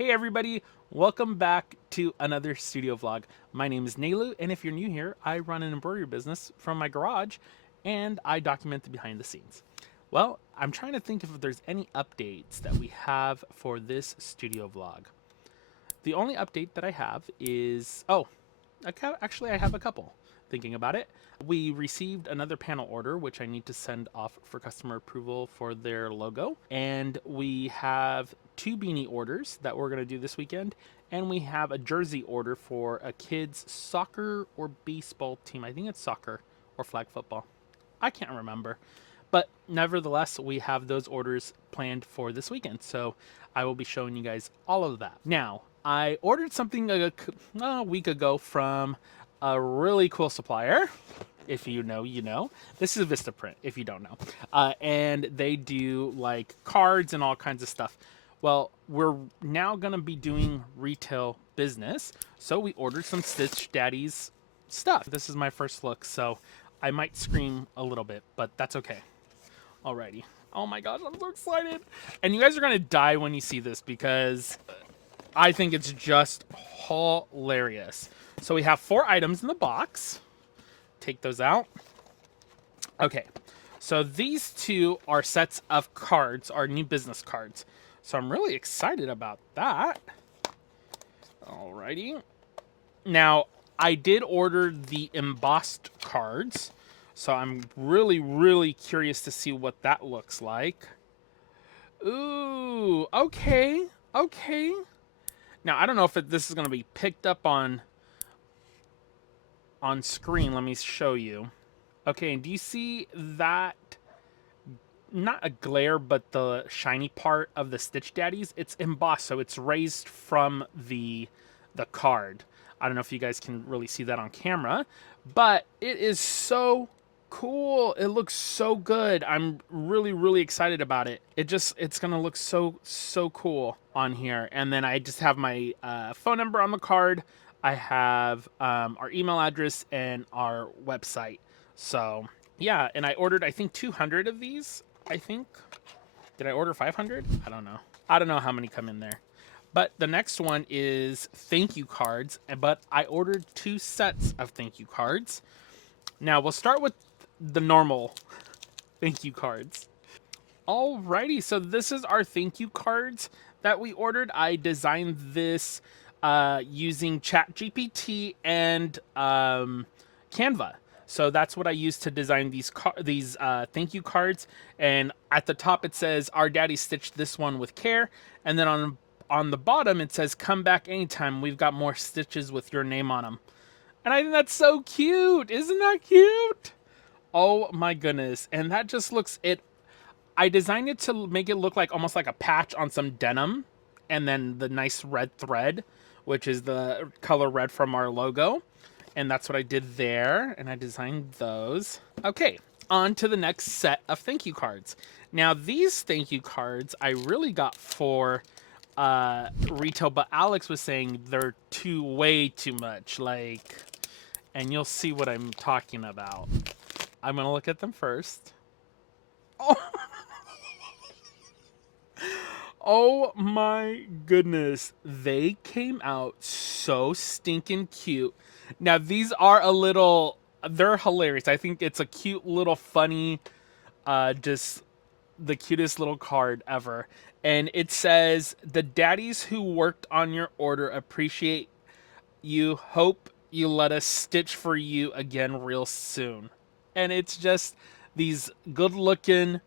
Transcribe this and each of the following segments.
Hey everybody, welcome back to another studio vlog. My name is Nelu, and if you're new here, I run an embroidery business from my garage and I document the behind the scenes. Well, I'm trying to think if there's any updates that we have for this studio vlog. The only update that I have is, actually I have a couple. Thinking about it, we received another panel order, which I need to send off for customer approval for their logo. And we have two beanie orders that we're going to do this weekend. And we have a jersey order for a kid's soccer or baseball team. I think it's soccer or flag football. I can't remember. But nevertheless, we have those orders planned for this weekend. So I will be showing you guys all of that. Now, I ordered something a week ago from a really cool supplier. If you know, you know. This is Vistaprint, if you don't know. And they do like cards and all kinds of stuff. Well, we're now going to be doing retail business. So we ordered some Stitch Daddies stuff. This is my first look, so I might scream a little bit, but that's okay. Alrighty. Oh my gosh, I'm so excited. And you guys are going to die when you see this because I think it's just hilarious. So we have 4 items in the box. Take those out. Okay. So these two are sets of cards, our new business cards. So I'm really excited about that. Alrighty. Now, I did order the embossed cards. So I'm really curious to see what that looks like. Ooh, okay. Okay. Now, I don't know if this is going to be picked up on screen. Let me show you. Okay, and do you see that? Not a glare, but the shiny part of the Stitch Daddies. It's embossed, so it's raised from the card. I don't know if you guys can really see that on camera, but it is so cool. It looks so good. I'm really excited about it. It's gonna look so cool on here. And then I just have my phone number on the card. I have our email address and our website. So yeah, and I ordered I think 200 of these. I think. Did I order 500? I don't know. I don't know how many come in there. But the next one is thank you cards, but I ordered 2 sets of thank you cards. Now we'll start with the normal thank you cards. Alrighty, so this is our thank you cards that we ordered. I designed this using ChatGPT and Canva. So that's what I used to design these thank you cards. And at the top it says, "Our daddy stitched this one with care," and then on the bottom it says, "Come back anytime. We've got more stitches with your name on them." And I think that's so cute. Isn't that cute? Oh my goodness. And that just looks it. I designed it to make it look like almost like a patch on some denim, and then the nice red thread, which is the color red from our logo. And that's what I did there, and I designed those. Okay, on to the next set of thank you cards. Now, these thank you cards I really got for retail, but Alex was saying they're way too much, like, and you'll see what I'm talking about. I'm gonna look at them first. Oh, oh my goodness. They came out so stinking cute. Now, these are they're hilarious. I think it's a cute little funny, just the cutest little card ever. And it says, "The daddies who worked on your order appreciate you. Hope you let us stitch for you again real soon." And it's just these good looking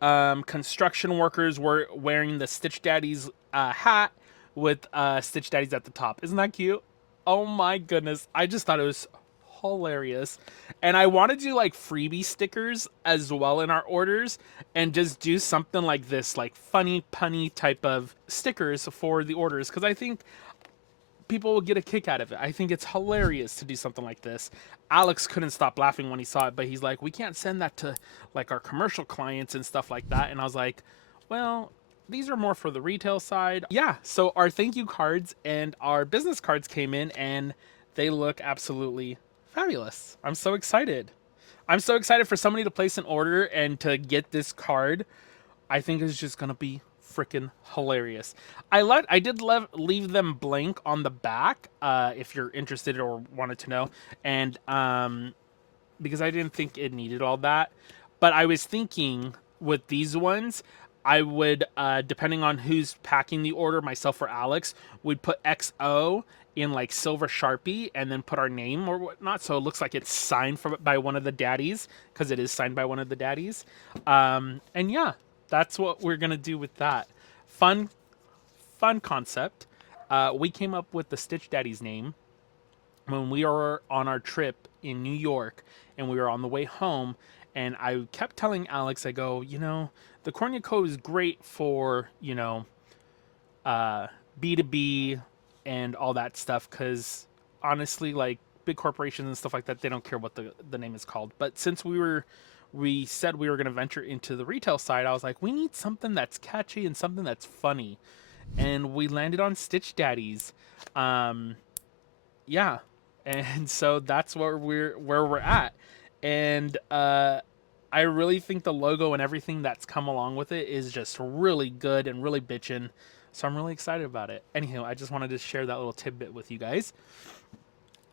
construction workers were wearing the Stitch Daddies hat with Stitch Daddies at the top. Isn't that cute? Oh my goodness. I just thought it was hilarious. And I want to do like freebie stickers as well in our orders and just do something like this, like funny, punny type of stickers for the orders. Because I think people will get a kick out of it. I think it's hilarious to do something like this. Alex couldn't stop laughing when he saw it, but he's like, "We can't send that to like our commercial clients and stuff like that." And I was like, "Well, these are more for the retail side." Yeah, so our thank you cards and our business cards came in and they look absolutely fabulous. I'm so excited. I'm so excited for somebody to place an order and to get this card. I think it's just going to be freaking hilarious. I did leave them blank on the back, if you're interested or wanted to know, and because I didn't think it needed all that. But I was thinking with these ones, I would, depending on who's packing the order, myself or Alex, would put XO in like silver Sharpie and then put our name or whatnot, so it looks like it's signed by one of the daddies, because it is signed by one of the daddies. And yeah, that's what we're gonna do with that. Fun, fun concept. We came up with the Stitch Daddies name when we were on our trip in New York and we were on the way home, and I kept telling Alex, I go, the cornucopia is great for, B2B and all that stuff, because honestly, like big corporations and stuff like that, they don't care what the name is called. But since we said we were going to venture into the retail side, I was like, we need something that's catchy and something that's funny. And we landed on Stitch Daddies. Yeah, and so that's where we're at. And I really think the logo and everything that's come along with it is just really good and really bitchin'. So I'm really excited about it. Anywho, I just wanted to share that little tidbit with you guys.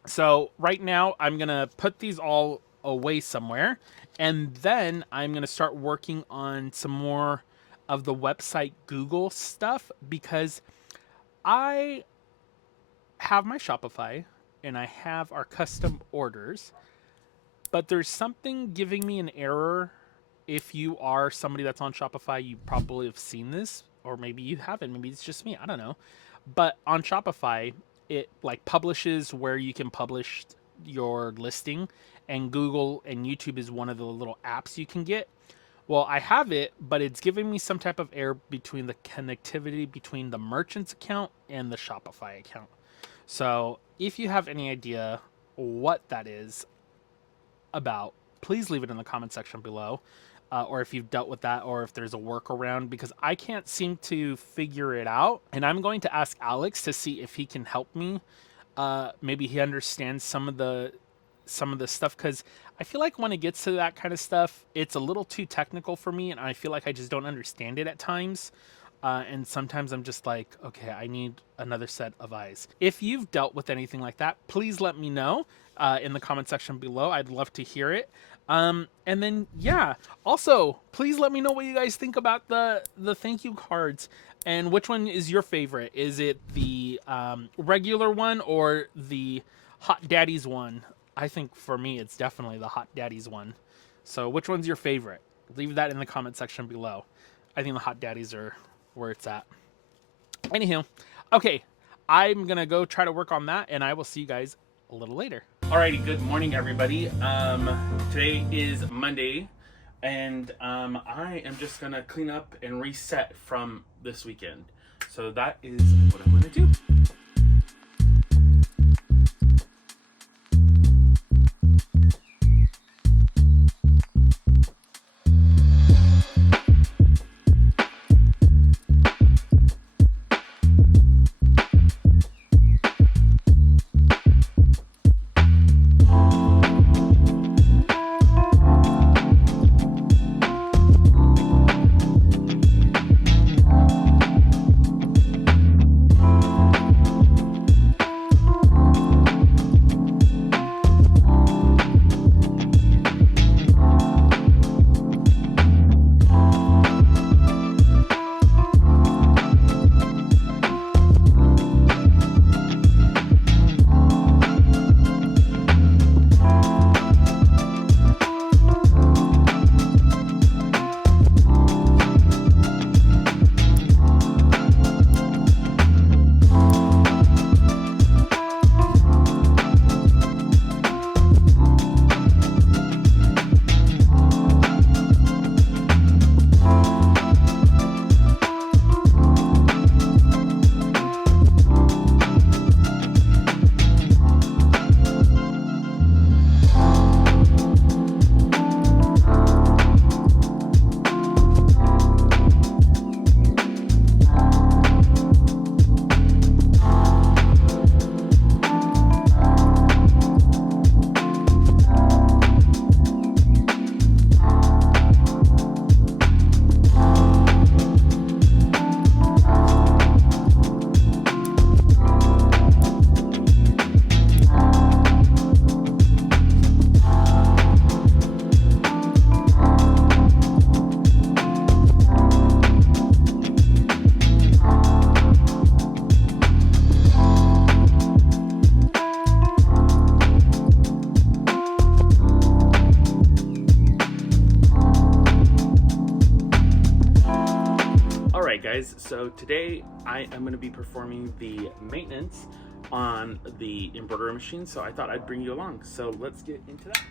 So right now I'm gonna put these all away somewhere, and then I'm gonna start working on some more of the website Google stuff, because I have my Shopify and I have our custom orders, but there's something giving me an error. If you are somebody that's on Shopify, you probably have seen this, or maybe you haven't. Maybe it's just me. I don't know. But on Shopify, it like publishes where you can publish your listing, and Google and YouTube is one of the little apps you can get. Well, I have it, but it's giving me some type of error between the connectivity between the merchant's account and the Shopify account. So if you have any idea what that is about, please leave it in the comment section below. Or if you've dealt with that, or if there's a workaround, because I can't seem to figure it out. And I'm going to ask Alex to see if he can help me. Maybe he understands some of the stuff, because I feel like when it gets to that kind of stuff, it's a little too technical for me, and I feel like I just don't understand it at times. And sometimes I'm just like, okay, I need another set of eyes. If you've dealt with anything like that, please let me know in the comment section below. I'd love to hear it. And then, yeah, also, please let me know what you guys think about the thank you cards, and which one is your favorite. Is it the regular one or the Hot Daddies one? I think for me, it's definitely the Hot Daddies one. So which one's your favorite? Leave that in the comment section below. I think the Hot Daddies are where it's at. Anywho, okay, I'm going to go try to work on that, and I will see you guys a little later. Alrighty, good morning, everybody. Today is Monday, and I am just going to clean up and reset from this weekend. So that is what I'm going to do. So today I am going to be performing the maintenance on the embroidery machine, so I thought I'd bring you along. So let's get into that.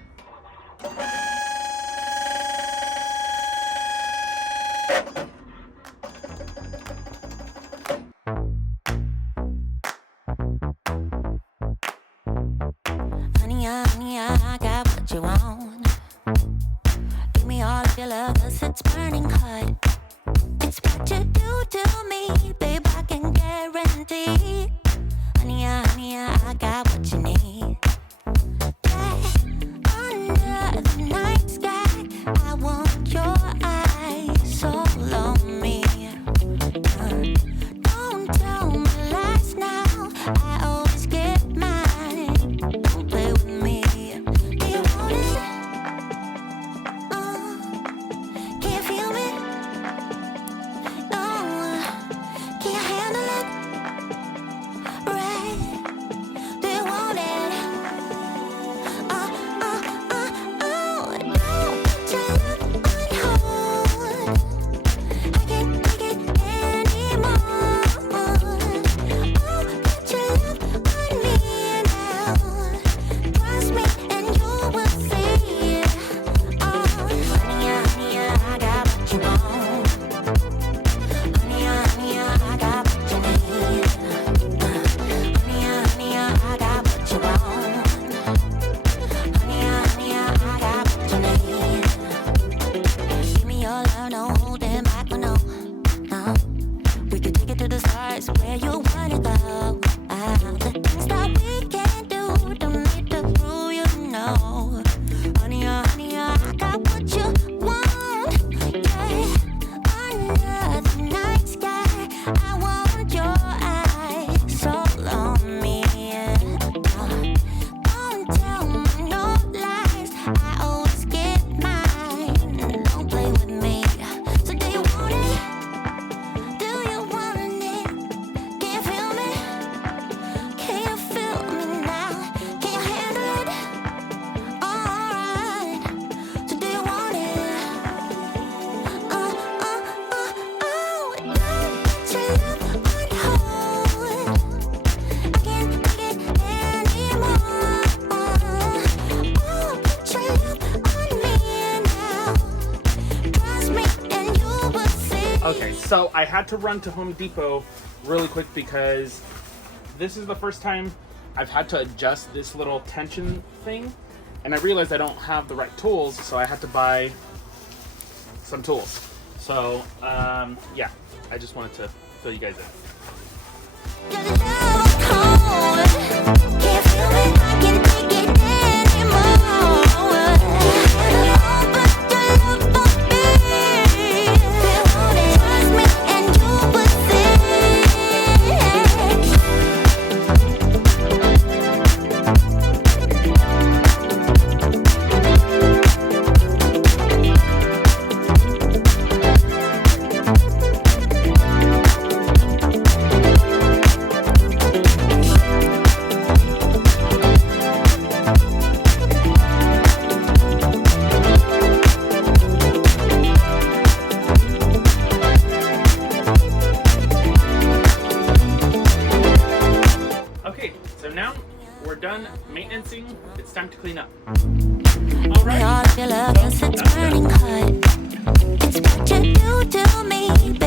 Honey, I got what you want. Give me all of your love, 'cause it's burning hot. It's what you do to me, babe, I can guarantee. Honey, I got what you need. Yeah, under the night sky, I want your eyes all on me. Don't tell me lies now, I always get mine. Don't play with me. Do you want it? Can you feel me? Can you handle it? Right? Do you want it? Don't put your love on hold. I can't take it anymore. Put your love on me now. Trust me and you will see. Honey, I got what you want. Honey, I got what you need. Honey, I got what you want. Honey, I got what you need. Give me your love, no holding back, no. We could take it to the stars where you wanna go. The things that we can do, don't need to prove you know. Honey, I got what you want. Yeah, under the night sky, I want your eyes all on me. Don't tell me no lies, I always get mine. Don't play with me. So do you want it? Do you want it? Can you feel me? Can you feel me now? Can you handle it? Alright. So do you want it? Don't put your love on hold. I can't take it anymore. Put your love on me now. Trust me and you will see. Okay, so I had to run to Home Depot really quick because this is the first time I've had to adjust this little tension thing, and I realized I don't have the right tools, so I had to buy some tools. So, yeah, I just wanted to fill you guys in. Your love cold. Can't feel me, I can't take it anymore. Put your love on me. Trust me and you will see. Okay, so now we're done maintenancing. It's time to clean up. Me Alright. all of your love, 'cause it's burning hot. It's what you do to me, baby.